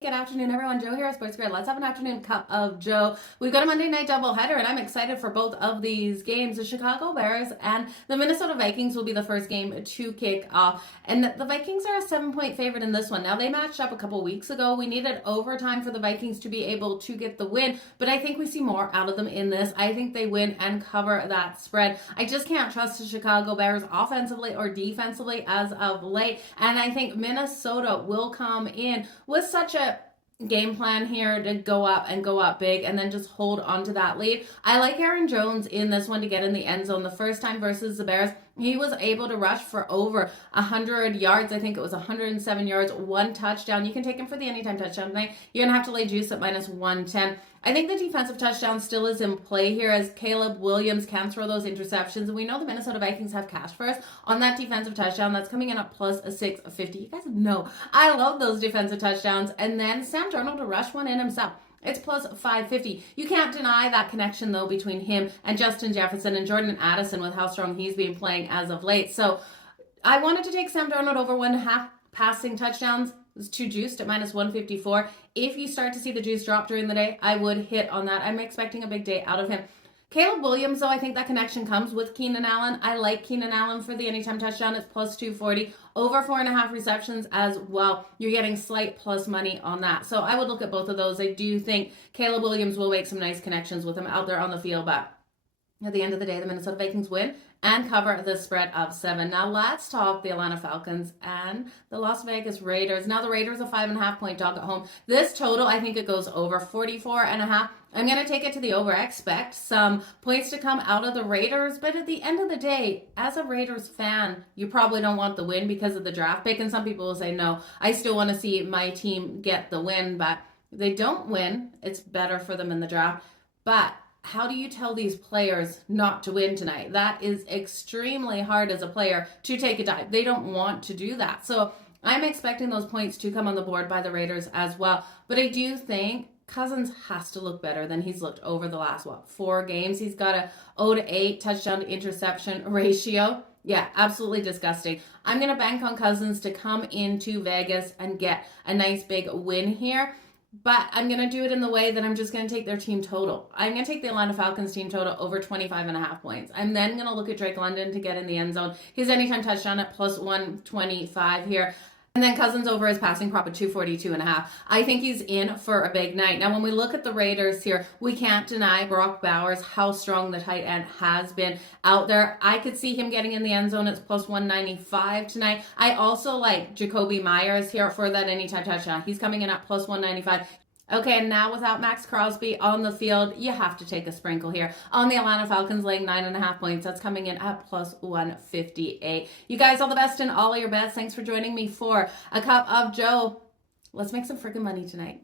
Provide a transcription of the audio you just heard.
Good afternoon, everyone. Joe here at Sports Grid. Let's have an afternoon cup of Joe. We've got a Monday night doubleheader, and I'm excited for both of these games. The Chicago Bears and the Minnesota Vikings will be the first game to kick off. And the Vikings are a 7-point favorite in this one. Now, they matched up a couple weeks ago. We needed overtime for the Vikings to be able to get the win, but I think we see more out of them in this. I think they win and cover that spread. I just can't trust the Chicago Bears offensively or defensively as of late. And I think Minnesota will come in with such a game plan here to go up and go up big and then just hold on to that lead. I like Aaron Jones in this one to get in the end zone. The first time versus the Bears, he was able to rush for over 100 yards. I think it was 107 yards, 1 touchdown. You can take him for the anytime touchdown tonight. You're going to have to lay juice at minus 110. I think the defensive touchdown still is in play here as Caleb Williams can throw those interceptions. And we know the Minnesota Vikings have cash for us on that defensive touchdown. That's coming in at plus a 650. You guys know I love those defensive touchdowns. And then Sam Darnold to rush one in himself. It's plus 550. You can't deny that connection, though, between him and Justin Jefferson and Jordan Addison with how strong he's been playing as of late. So I wanted to take Sam Darnold over 1.5 passing touchdowns. It's too juiced at minus 154. If you start to see the juice drop during the day, I would hit on that. I'm expecting a big day out of him. Caleb Williams, though, I think that connection comes with Keenan Allen. I like Keenan Allen for the anytime touchdown. It's plus 240. Over 4.5 receptions as well. You're getting slight plus money on that. So I would look at both of those. I do think Caleb Williams will make some nice connections with him out there on the field, but at the end of the day, the Minnesota Vikings win and cover the spread of 7. Now let's talk the Atlanta Falcons and the Las Vegas Raiders. Now the Raiders a 5.5-point dog at home. This total, I think it goes over 44.5. I'm going to take it to the over. I expect some points to come out of the Raiders, but at the end of the day, as a Raiders fan, you probably don't want the win because of the draft pick, and some people will say, no, I still want to see my team get the win, but if they don't win, it's better for them in the draft. But how do you tell these players not to win tonight? That is extremely hard as a player to take a dive. They don't want to do that. So I'm expecting those points to come on the board by the Raiders as well. But I do think Cousins has to look better than he's looked over the last, 4 games. He's got a 0-8 touchdown to interception ratio. Yeah, absolutely disgusting. I'm going to bank on Cousins to come into Vegas and get a nice big win here. But I'm going to do it in the way that I'm just going to take their team total. I'm going to take the Atlanta Falcons team total over 25.5 points. I'm then going to look at Drake London to get in the end zone. His anytime touchdown at plus 125 here. And then Cousins over his passing prop at 242.5. I think he's in for a big night. Now, when we look at the Raiders here, we can't deny Brock Bowers, how strong the tight end has been out there. I could see him getting in the end zone. It's plus 195 tonight. I also like Jacoby Myers here for that anytime touchdown. He's coming in at plus 195. Okay, and now without Max Crosby on the field, you have to take a sprinkle here on the Atlanta Falcons laying 9.5 points. That's coming in at plus 158. You guys, all the best in all of your bets. Thanks for joining me for a cup of Joe. Let's make some freaking money tonight.